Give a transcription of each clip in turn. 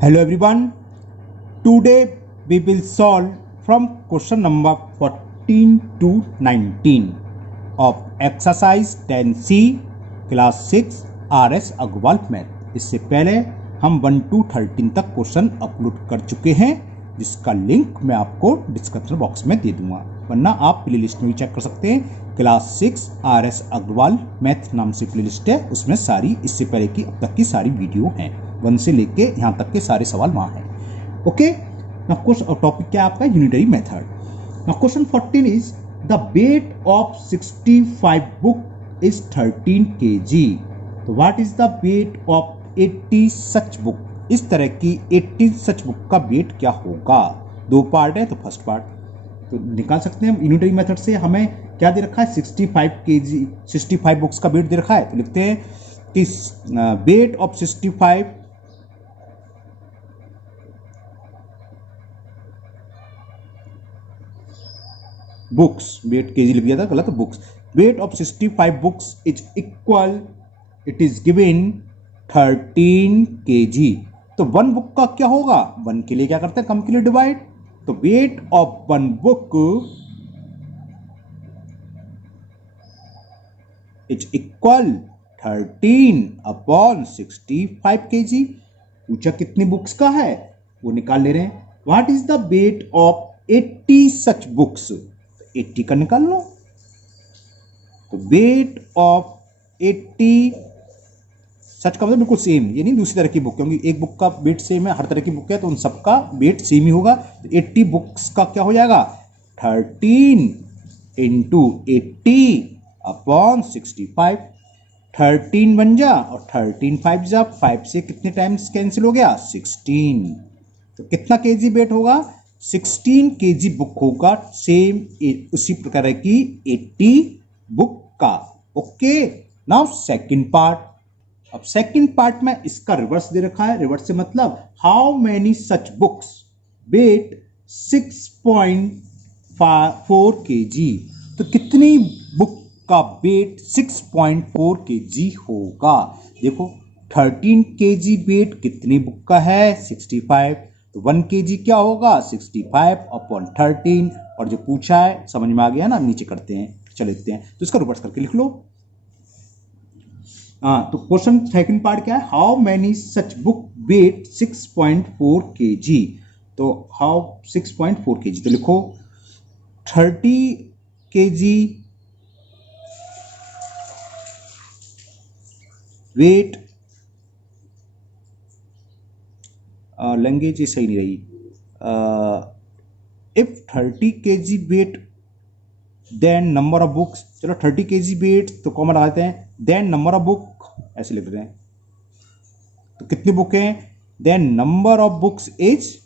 Hello everyone. Today we will solve from question number 14 to 19 of exercise 10C class 6 RS Agarwal math. इससे पहले हम 1 to 13 तक question upload कर चुके हैं, जिसका लिंक मैं आपको डिस्क्रिप्शन बॉक्स में दे दूंगा, वरना आप प्ले लिस्ट में भी चेक कर सकते हैं। क्लास 6 RS अग्रवाल मैथ नाम से प्ले लिस्ट है, उसमें सारी इससे पहले की अब तक की सारी वीडियो हैं, 1 से लेके यहाँ तक के सारे सवाल वहाँ हैं। ओके, नाउ क्वेश्चन टॉपिक क्या है आपका? Unitary method. Now question 14 is the weight of 65 book is 13 kg। तो what is the weight of 80 such book? इस तरह की 80 सच बुक का वेट क्या होगा? दो पार्ट है, तो फर्स्ट पार्ट तो निकाल सकते हैं यूनिटरी मेथड से। हमें क्या दे रखा है? 65 kg, 65 बुक्स का वेट दे रखा है, तो लिखते हैं कि weight of 65 books, wait KG लिख दिया था गलत, books, weight of 65 books is equal, it is given 13 kg। तो 1 बुक का क्या होगा? 1 के लिए क्या करते हैं? कम के लिए डिवाइड। तो weight of 1 book is equal 13 upon 65 kg। पूछा कितनी बुक्स का है, वो निकाल ले रहे हैं। What is the weight of 80 such books? 80 का निकाल लो। तो वेट ऑफ 80 सच का मतलब बिल्कुल सेम, ये नहीं दूसरी तरह की बुक, क्योंकि एक बुक का वेट सेम है, हर तरह की बुक है, तो उन सबका वेट सेम ही होगा। तो 80 बुक्स का क्या हो जाएगा? 13 इंटू 80 अपॉन 65। 13 बन जा और 13 5 जा, 5 से कितने टाइम्स कैंसिल हो गया? 16। तो कितना केजी वेट होगा? 16 kg बुक होगा, सेम उसी प्रकार की 80 बुक का। Okay, now second part. अब सेकंड पार्ट में इसका रिवर्स दे रखा है। रिवर्स से मतलब how many such books weigh 6.4 kg। तो कितनी बुक का वेट 6.4 kg होगा? देखो 13 kg वेट कितनी बुक का है? 65। तो 1 kg क्या होगा? 65 अपॉन 13। और जो पूछा है समझ में आ गया ना, नीचे करते हैं, चले लेते हैं। तो इसका रिवर्स करके लिख लो। तो क्वेश्चन सेकंड पार्ट क्या है? How many such book weigh 6.4 kg। तो हाउ 6.4 kg, तो लिखो 30 kg वेट, लैंग्वेज सही नहीं रही, if 30 kg weight then number of books, चलो 30 kg वेट तो कॉमन लगाते हैं, देन नंबर ऑफ बुक ऐसे लिख रहे हैं। तो कितनी बुक हैं? Then number of books is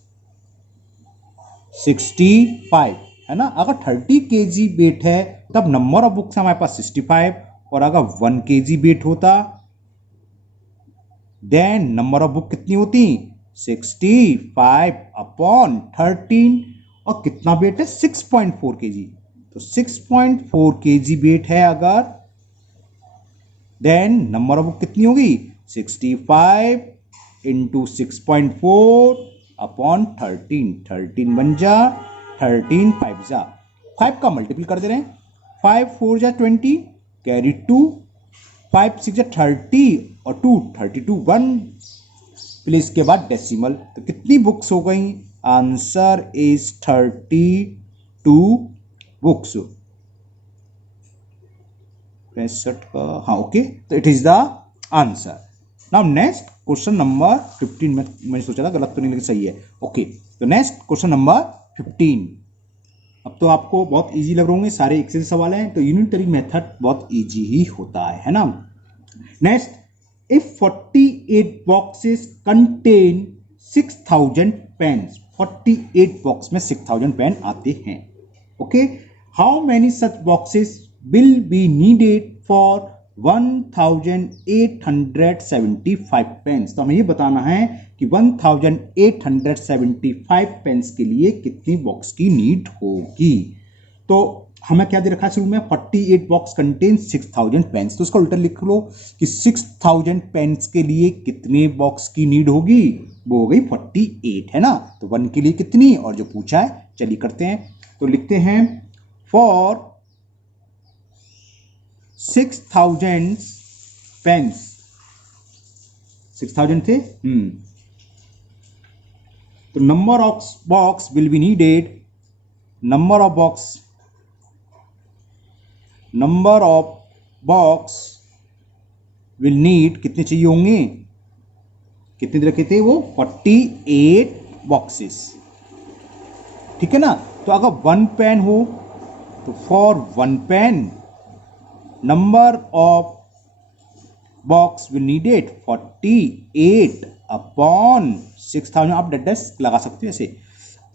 65, है ना। अगर 30 kg वेट है तब नंबर ऑफ बुक्स हमारे पास 65, और अगर 1 kg वेट होता देन नंबर ऑफ बुक कितनी होती? 65 अपॉन 13। और कितना वेट है? 6.4 kg। तो 6.4 kg वेट है अगर, देन नंबर ऑफ बुक कितनी होगी? 65 इंटू 6.4 अपॉन 13। 13 बन जा, 13 5 जा, 5 का मल्टीपल कर दे रहे हैं। 5 4 जा 20, कैरी 2, 5 6 जा 30 और 2 32, 1 प्लेस के बाद डेसिमल। तो कितनी बुक्स हो गई? Answer is 32 books. 65 का, हाँ ओके, तो it is the answer. Now next question number 15 में मैंने सोचा था गलत तो नहीं, लेकिन सही है। ओके, तो नेक्स्ट क्वेश्चन नंबर 15। अब तो आपको बहुत इजी लग रहे होंगे, सारे एक से सवाल हैं, तो यूनिटरी मेथड बहुत इजी ही होता है ना। Next, if 48 boxes contain 6000 pens, 48 box में 6000 पेन आते हैं। Okay, how many such boxes will be needed for 1875 pens. तो हमें ये बताना है कि 1875 पेन्स के लिए कितनी बॉक्स की नीड होगी। तो हमें क्या दे रखा है शुरू में, 48 बॉक्स कंटेन 6000 पेन्स, तो उसका उल्टा लिख लो कि 6000 पेन्स के लिए कितने बॉक्स की नीड होगी, वो हो गई 48, है ना। तो 1 के लिए कितनी, और जो पूछा है चलिए करते हैं, तो लिखते हैं फॉर 6000 पेन्स, 6000 थे, तो number of box will be needed, number of box will need, कितने चाहिए होंगे, कितने दे रखे थे वो, 48 बॉक्सेस, ठीक है ना। तो अगर 1 पेन हो तो for 1 PAN number of box will needed 48 upon 6000, आप डैश लगा सकते हो ऐसे।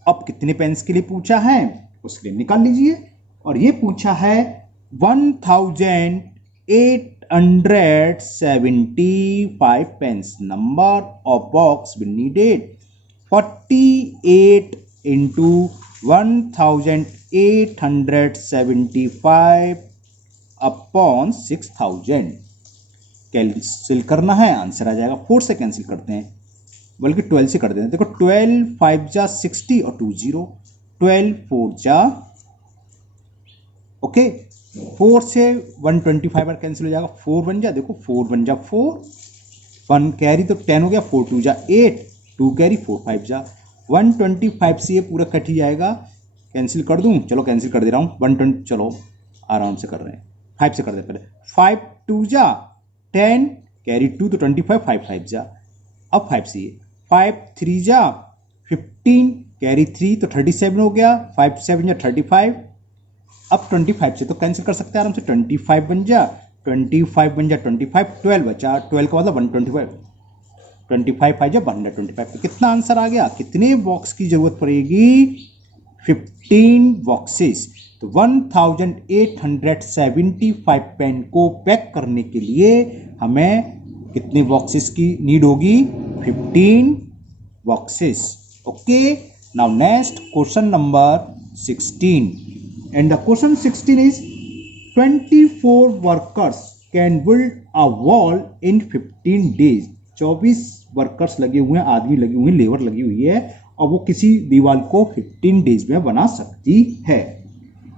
अब कितने पेन्स के लिए पूछा है उसके लिए निकाल लीजिए, और ये पूछा है 1875 pens, number of box will needed 48 into 1875 upon 6000, cancel करना है, आंसर आ जाएगा 4 से कैंसिल करते हैं, बल्कि 12 से कर देते हैं। देखो 12 5 जा 60 और 2 0, 12 4 जा, ओके 4 से 125 बार कैंसिल हो जाएगा, 4 बन जा, देखो 4 बन जा 4, 1 कैरी तो 10 हो गया, 4 2 जा 8, 2 कैरी 4 5 जा 125 से ये पूरा कट ही जाएगा, कैंसिल कर दूं, चलो कैंसिल कर दे रहा हूँ, 120, चलो आराम से कर रहे हैं, 5 से कर दे पहले, 5 2 जा 10 कैरी 2 तो 25, 5 5 जा, अब 5 से 5 3 जा 15 कैरी 3 तो 37 हो गया, 5 7 जा 35, अब 25 से तो कैंसिल कर सकते हैं आराम से, 25 बन जा 25 बन जा 25, 12 बचा, 12 का मतलब 125, 25 5 जा 125, तो कितना आंसर आ गया, कितने बॉक्स की जरूरत पड़ेगी, 15 बॉक्सेस। तो 1875 पेन को पैक करने के लिए हमें कितने बॉक्सेस की नीड होगी, 15 boxes, okay. Now next question number 16, and the question 16 is 24 workers can build a wall in 15 days, 24 workers लगे हुए हैं, आदमी लगे हुए हैं, लेबर लगी हुई है, और वो किसी दीवार को 15 डेज में बना सकती है।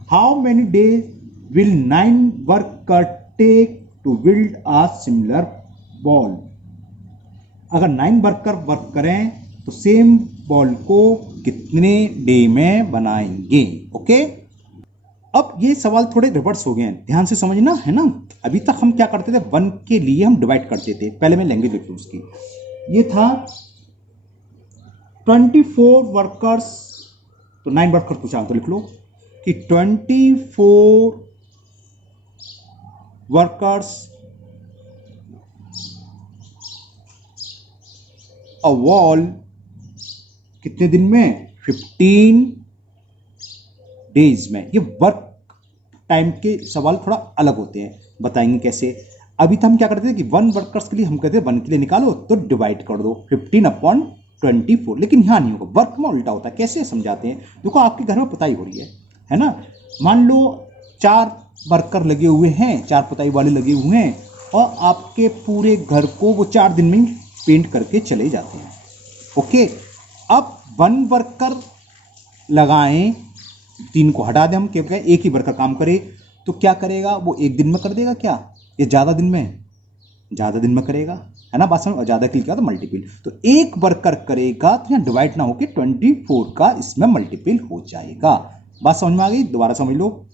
How many days will 9 worker take to build a similar wall, अगर 9 वर्कर वर्क करें तो सेम वॉल को कितने डे में बनाएंगे, ओके। अब ये सवाल थोड़े रिवर्स हो गए हैं, ध्यान से समझना है ना। अभी तक हम क्या करते थे, 1 के लिए हम डिवाइड करते थे, पहले मैं लैंग्वेज लिख लूं उसकी, ये था 24 वर्कर्स, तो 9 वर्कर पूछा तो लिख लो कि 24 वर्कर्स अ वॉल, कितने दिन में, 15 डेज में। ये वर्क टाइम के सवाल थोड़ा अलग होते हैं, बताएंगे कैसे। अभी तो हम क्या करते थे कि 1 वर्कर्स के लिए हम कहते हैं 1 के लिए निकालो तो डिवाइड कर दो 15 अपॉन 24, लेकिन यहां नहीं होगा, वर्क में उल्टा होता है। कैसे समझाते हैं, देखो आपके घर में पुताई हो रही है ना, मान लो 4 वर्कर लगे हुए हैं, 4 पुताई वाले लगे हुए हैं, और आपके पूरे घर को वो 4 दिन में पेंट करके चले जाते हैं, ओके। अब 1 वर्कर लगाएं, 3 को हटा दें हम, क्या कहें एक ही वर्कर काम करे, तो क्या करेगा वो 1 दिन में कर देगा क्या, ये ज़्यादा दिन में, ज़्यादा दिन में करेगा, है ना बात समझ। और ज़्यादा के लिए क्या, तो मल्टीपल, तो 1 वर्कर करेगा तो यहाँ डिवाइड ना होकर 24 का इसमें मल्टीपल हो जाएगा। बात समझ में आ गई, दोबारा समझ लो।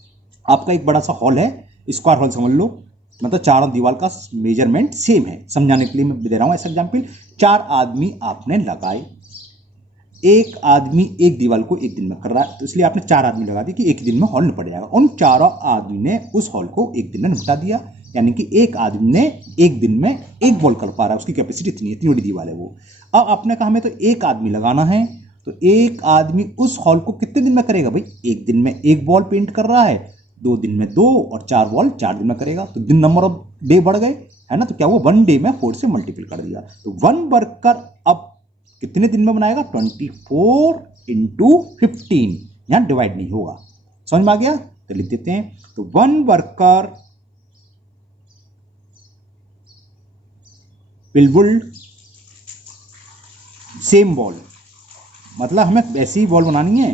आपका एक बड़ा सा हॉल है, स्क्वायर हॉल समझ लो, मतलब चारों दीवार का मेजरमेंट सेम है, समझाने के लिए मैं दे रहा हूँ ऐसा एग्जाम्पल। 4 आदमी आपने लगाए, एक आदमी एक दीवार को 1 दिन में कर रहा है, तो इसलिए आपने 4 आदमी लगा दी कि 1 दिन में हॉल निपट जाएगा। उन चारों आदमी ने उस हॉल को 1 दिन में निपटा दिया, यानी कि एक आदमी ने 1 दिन में 1 बॉल कर पा रहा है, उसकी कैपेसिटी इतनी है, इतनी बड़ी दीवार है वो। अब आपने कहा हमें तो 1 आदमी लगाना है, तो 1 आदमी उस हॉल को कितने दिन में करेगा भाई, 1 दिन में 1 बॉल पेंट कर रहा है, 2 दिन में 2, और 4 बॉल 4 दिन में करेगा, तो दिन नंबर ऑफ डे बढ़ गए, है ना। तो क्या वो 1 डे में 4 से मल्टीपल कर दिया, तो 1 वर्कर अब कितने दिन में बनाएगा, 24 इंटू 15, यहां डिवाइड नहीं होगा, समझ में आ गया। तो लिख देते हैं। तो 1 worker will build same wall, मतलब हमें ऐसी ही वॉल बनानी है,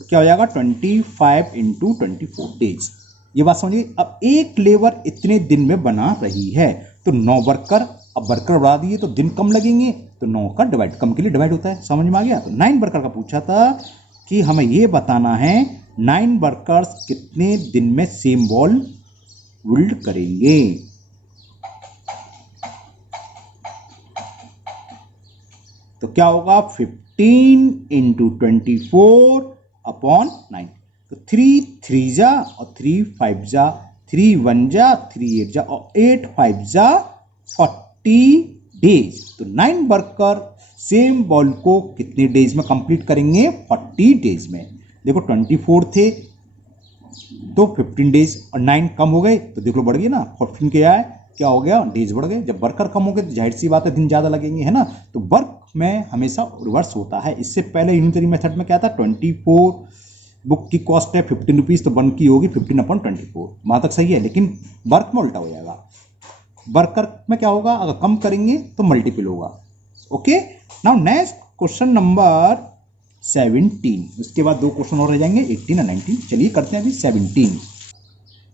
तो क्या हो जाएगा 25 इंटू 24 डेज। ये बात समझिए। अब एक लेबर इतने दिन में बना रही है, तो 9 वर्कर, अब वर्कर बढ़ा दिए तो दिन कम लगेंगे, तो 9 का डिवाइड, कम के लिए डिवाइड होता है, समझ में आ गया। तो 9 वर्कर का पूछा था कि हमें ये बताना है 9 वर्कर्स कितने दिन में सेम वॉल बिल्ड करेंगे। तो क्या होगा 15 इंटू 24 अपॉन 9। तो 3 3 जा और 3 5 जा, 3 1 जा, 3 8 जा और 8 5 जा 40 डेज। तो 9 वर्कर सेम बॉल को कितने डेज में कंप्लीट करेंगे? 40 डेज में। देखो 24 थे तो 15 डेज और 9 कम हो गए तो देख लो बढ़ गए ना, 14 क्या है, क्या हो गया, डेज बढ़ गए। जब वर्कर कम हो गए तो जाहिर सी बात है दिन ज़्यादा लगेंगे, है ना। तो वर्क में हमेशा रिवर्स होता है। इससे पहले यूनिटरी मेथड में क्या था, 24 बुक की कॉस्ट है 15 रुपीज़, तो 1 की होगी 15/24, वहाँ तक सही है। लेकिन वर्क में उल्टा हो जाएगा, वर्कर में क्या होगा, अगर कम करेंगे तो मल्टीपल होगा। Okay, now next question number 17। उसके बाद 2 क्वेश्चन और रह जाएंगे, 18 और 19। चलिए करते हैं अभी 17।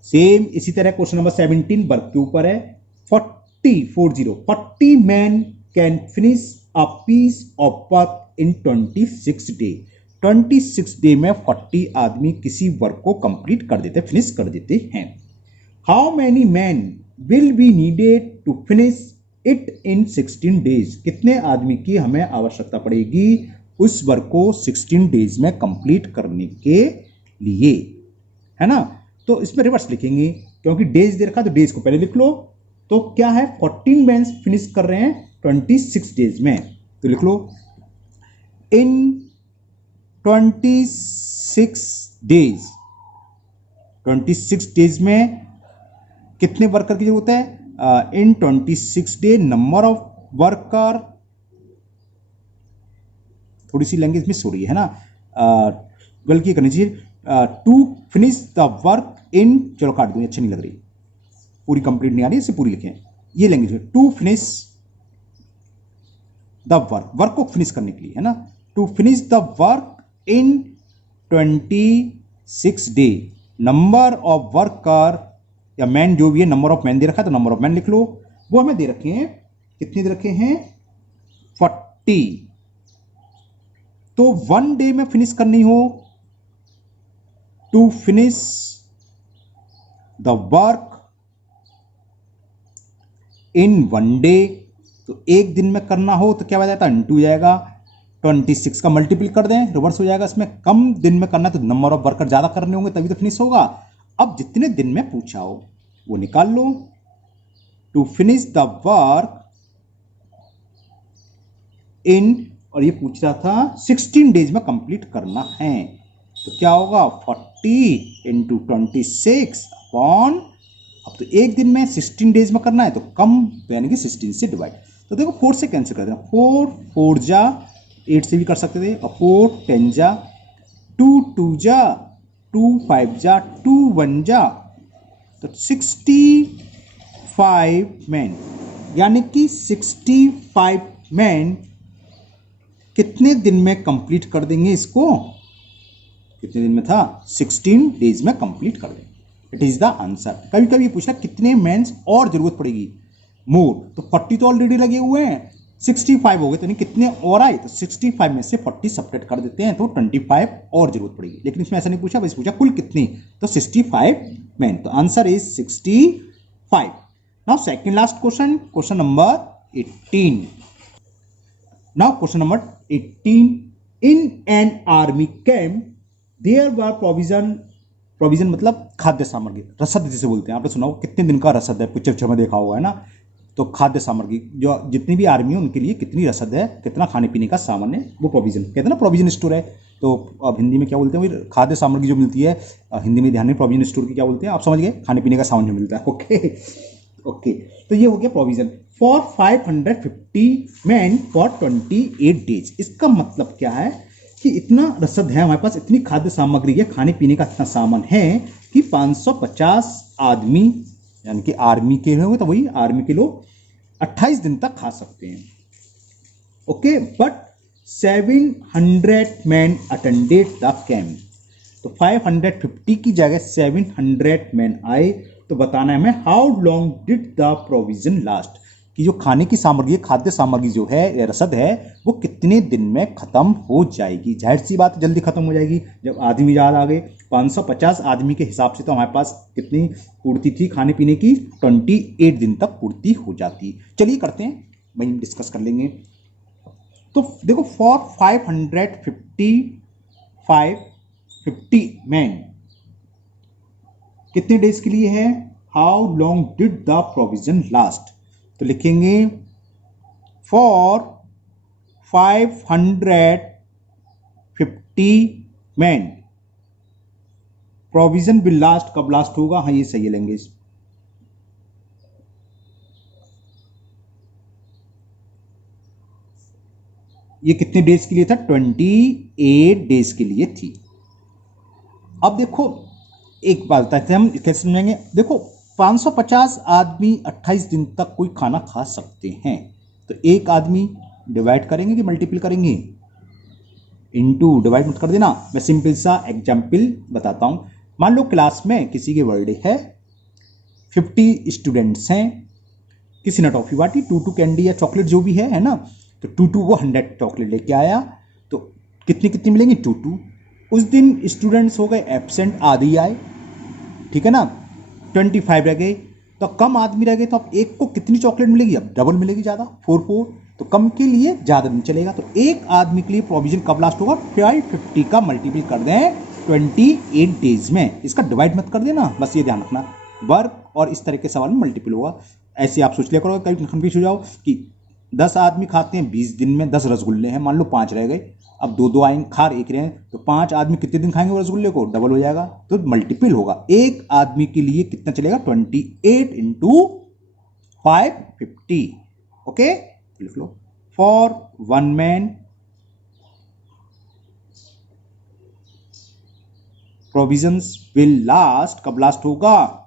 सेम इसी तरह क्वेश्चन नंबर 17 वर्क के ऊपर है। 40 man can finish a piece of work in 26 day. 26 day में 40 आदमी किसी वर्क को कंप्लीट कर देते, फिनिश कर देते हैं। How many man will be needed to finish it in 16 days. कितने आदमी की हमें आवश्यकता पड़ेगी उस वर्क को 16 डेज में कंप्लीट करने के लिए, है ना। तो इसमें रिवर्स लिखेंगे, क्योंकि डेज दे रखा तो डेज को पहले लिख लो। तो क्या है, 14 मैन फिनिश कर रहे हैं 26 डेज में, तो लिख लो इन 26 डेज। 26 डेज में कितने वर्कर की जरूरत है? इन 26 डे नंबर ऑफ वर्कर, थोड़ी सी लैंग्वेज मिस हो रही है ना, गलती करनी चाहिए। To finish the work in, चलो काट दूं, अच्छी नहीं लग रही, पूरी कंप्लीट नहीं आ रही, इसे पूरी लिखें। ये लैंग्वेज है to finish the work, work को फिनिश करने के लिए, है ना। To finish the work in 26 day number of worker या मैन, जो भी है, नंबर ऑफ मैन दे रखा है तो नंबर ऑफ मैन लिख लो। वो हमें दे रखे हैं, कितने दे रखे हैं? 40। तो 1 डे में फिनिश करनी हो, to finish the work in 1 day, तो एक दिन में करना हो तो क्या हो जाता है, इंटू जाएगा। 26 का मल्टीपल कर दें, रिवर्स हो जाएगा। इसमें कम दिन में करना है तो नंबर ऑफ वर्कर ज्यादा करने होंगे तभी तो फिनिश होगा। अब जितने दिन में पूछा हो वो निकाल लो। To finish the work in, और ये पूछ रहा था 16 डेज में कंप्लीट करना है, तो क्या होगा 40 इंटू 26 अपॉन, अब तो एक दिन में 16 डेज में करना है तो कम यानी कि 16 से डिवाइड। तो देखो 4 से कैंसिल कर देना, 4 4 जा, 8 से भी कर सकते थे, और 4 10 जा, 2 2 जा, 2 5 जा, 2 1 जा, तो 65 मैन, यानी कि 65 मैन कितने दिन में कंप्लीट कर देंगे इसको? कितने दिन में था? 16 डेज में कंप्लीट कर देंगे। It is the answer. कभी कभी पूछना कितने मेंस और जरूरत पड़ेगी, मोर, तो 40 तो ऑलरेडी लगे हुए हैं, 65 हो गए, तो नहीं कितने और आए, तो 65 में से 40 सब्ट्रैक्ट कर देते हैं तो 25 और जरूरत पड़ेगी। लेकिन इसमें ऐसा नहीं पूछा, बस पूछा कुल कितने, तो 65 मैन। तो answer is 65। Now second last question, question number 18। Now question number 18, in an army camp there were provision मतलब खाद्य सामग्री, रसद जिसे बोलते हैं, आपने सुना हो कितने दिन का रसद है, पिक्चर में देखा होगा, है ना। तो खाद्य सामग्री, जो जितनी भी आर्मी है उनके लिए कितनी रसद है, कितना खाने पीने का सामान है, वो प्रोविजन कहते हैं ना, प्रोविजन स्टोर है। तो अब हिंदी में क्या बोलते हैं, खाद्य सामग्री जो मिलती है, हिंदी में ध्यान में, प्रोविजन स्टोर की क्या बोलते हैं, आप समझ गए, खाने पीने का सामान जो मिलता है। ओके ओके, तो ये हो गया provision for 550 man for 28 days. इसका मतलब क्या है कि इतना रसद है हमारे पास, इतनी खाद्य सामग्री है, खाने पीने का इतना सामान है कि 550 आदमी, यानी कि आर्मी के होंगे तो वही आर्मी के लोग 28 दिन तक खा सकते हैं। Okay, but 700 man attended the camp. तो 550 की जगह 700 मैन आए। तो बताना है हमें how long did the provision last, कि जो खाने की सामग्री, खाद्य सामग्री जो है या रसद है वो कितने दिन में खत्म हो जाएगी। जाहिर सी बात जल्दी खत्म हो जाएगी, जब आदमी ज़्यादा आ गए। 550 आदमी के हिसाब से तो हमारे पास कितनी पूर्ति थी खाने पीने की, 28 दिन तक पूर्ति हो जाती। चलिए करते हैं, वहीं डिस्कस कर लेंगे। तो देखो, फॉर 550 मैन कितने डेज के लिए है, how long did the provision last. तो लिखेंगे for 550 man provision will last, कब लास्ट होगा, हाँ ये सही लेंगे इस। ये कितने डेज के लिए था, 28 डेज के लिए थी। अब देखो एक बात बताते हैं हम, कैसे समझेंगे। देखो 550 आदमी 28 दिन तक कोई खाना खा सकते हैं, तो एक आदमी डिवाइड करेंगे कि मल्टीपल करेंगे, इनटू, डिवाइड मत कर देना। मैं सिंपल सा एग्जाम्पल बताता हूं। मान लो क्लास में किसी के बर्थडे है, 50 स्टूडेंट्स हैं, किसी ने टॉफी बांटी, 2 कैंडी या चॉकलेट जो भी है ना, तो 2 वो 100 चॉकलेट लेके आया, तो कितनी कितनी मिलेंगी, 2। उस दिन स्टूडेंट्स हो गए एब्सेंट, आधे ही आए, ठीक है ना, 25 रह गए, तो कम आदमी रह गए, तो अब एक को कितनी चॉकलेट मिलेगी, अब डबल मिलेगी ज़्यादा, 4, तो कम के लिए ज़्यादा दिन चलेगा। तो एक आदमी के लिए प्रोविजन कब लास्ट होगा, 550 का मल्टीपल कर दें 28 डेज में, इसका डिवाइड मत कर देना, बस ये ध्यान रखना। वर्क और इस तरह के सवाल में मल्टीपल होगा। ऐसे आप सोच लिया करो, कभी कंफ्यूज हो जाओ कि 10 आदमी खाते हैं 20 दिन में, 10 रसगुल्ले हैं, मान लो 5 रह गए, अब 2 आएंगे, खा एक रहे हैं, तो 5 आदमी कितने दिन खाएंगे वो रसगुल्ले को, डबल हो जाएगा, तो मल्टीपल होगा। एक आदमी के लिए कितना चलेगा, 28 इंटू 550। ओके, लिख लो, for 1 man provisions will last, कब लास्ट होगा,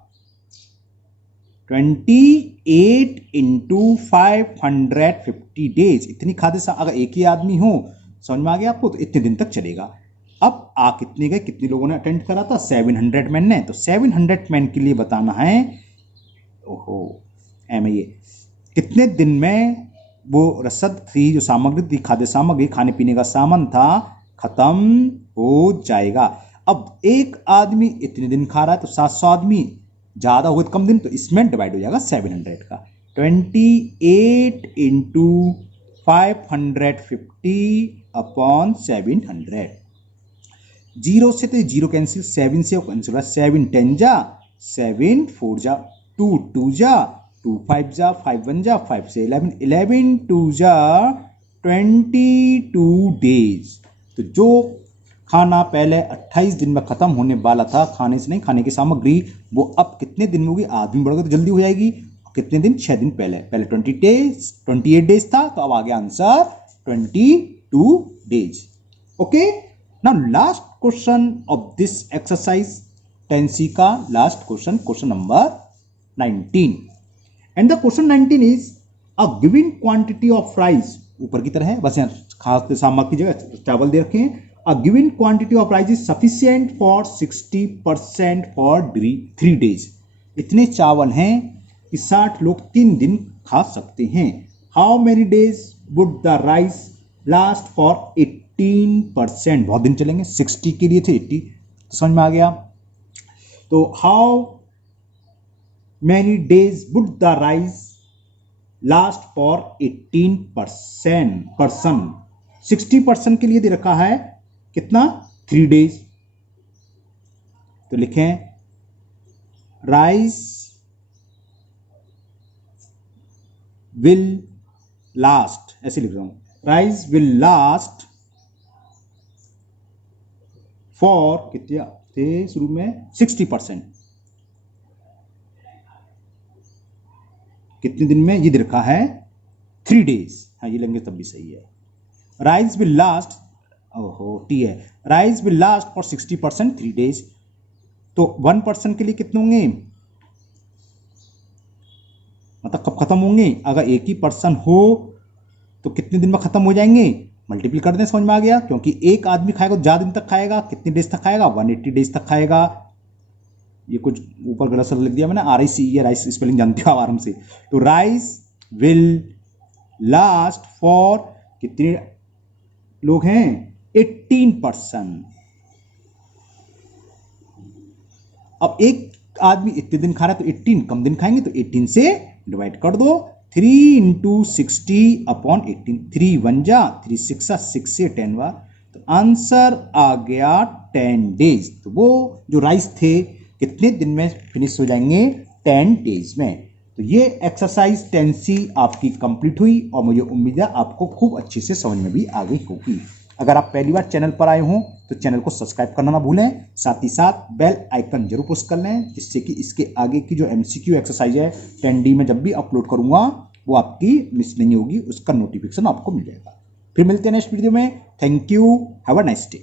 28 इंटू 550 डेज। इतनी खाद्य, अगर एक ही आदमी हो, समझ में आ गया आपको, तो इतने दिन तक चलेगा। अब आ कितने गए, कितने लोगों ने अटेंड करा था, 700 मैन ने, तो 700 मैन के लिए बताना है, ओहो ये कितने दिन में वो रसद थी, जो सामग्री थी, खाद्य सामग्री, खाने पीने का सामान था, खत्म हो जाएगा। अब एक आदमी इतने दिन खा रहा है, तो 700 आदमी, ज़्यादा हो गए कम दिन, तो इसमें डिवाइड हो जाएगा 700 का, 28 इंटू 550 अपॉन 700। जीरो से तो जीरो कैंसिल, 7 से कैंसिल होगा, 7 10 जा, 7 4 जा, 2 2 जा, 2 5 जा, 5 1 जा, 5 से 11, 11 2 जा, 22 डेज। तो जो खाना पहले 28 दिन में खत्म होने वाला था, खाने से नहीं, खाने की सामग्री, वो अब कितने दिन में होगी, आदमी बढ़ गए तो जल्दी हो जाएगी, कितने दिन, 6 दिन पहले 28 डेज था, तो अब आ गया answer 22 days. Okay, now last question of this exercise 10C का last question, question number 19, and the question 19 is a given quantity of rice, ऊपर की तरह है, बस यहाँ खाद्य सामग्री की जगह चावल दे रखे हैं। A given quantity of rice is sufficient for 60% for 3 days. इतने चावल हैं कि 60 लोग 3 दिन खा सकते हैं। How many days would the rice last for 18%? बहुत दिन चलेंगे, 60 के लिए थे 80, तो समझ में आ गया। तो how many days would the rice last for 18%? 60% के लिए दे रखा है कितना, 3 डेज। तो लिखें राइस विल लास्ट, ऐसे लिख रहा हूं, राइस विल लास्ट फॉर, कितने थे शुरू में, 60%। कितने दिन में, ये दे रखा है 3 डेज, हाँ ये लेंगे तब भी सही है। राइस विल लास्ट ओहो टी है। Rice will last for 60% 3 days। तो 1% के लिए कितने होंगे, मतलब कब खत्म होंगे, अगर एक ही पर्सन हो तो कितने दिन में खत्म हो जाएंगे, मल्टीपल कर दें, समझ में आ गया। क्योंकि एक आदमी खाएगा तो ज्यादा दिन तक खाएगा, कितने डेज तक खाएगा, 180 डेज तक खाएगा। ये कुछ ऊपर गलत शब्द लिख दिया मैंने, RIC, ये राइस स्पेलिंग जानते हो आप आराम से। तो राइस विल लास्ट फॉर कितने लोग हैं, 18%। अब एक आदमी इतने दिन खा रहा है तो 18, कम दिन खाएंगे तो 18 से डिवाइड कर दो, 3 × 60/18, 3 1 जा 3 6 6 से 10 हुआ, तो आंसर आ गया 10 डेज। तो वो जो राइस थे कितने दिन में फिनिश हो जाएंगे, 10 डेज में। तो ये एक्सरसाइज 10C आपकी कंप्लीट हुई और मुझे उम्मीद है आपको खूब अच्छे से समझ में भी आ गई होगी। अगर आप पहली बार चैनल पर आए हों तो चैनल को सब्सक्राइब करना ना भूलें, साथ ही साथ बेल आइकन जरूर प्रेस कर लें, जिससे कि इसके आगे की जो MCQ एक्सरसाइज है 10D में जब भी अपलोड करूंगा वो आपकी मिस नहीं होगी, उसका नोटिफिकेशन आपको मिल जाएगा। फिर मिलते हैं नेक्स्ट वीडियो में। Thank you, have a nice day.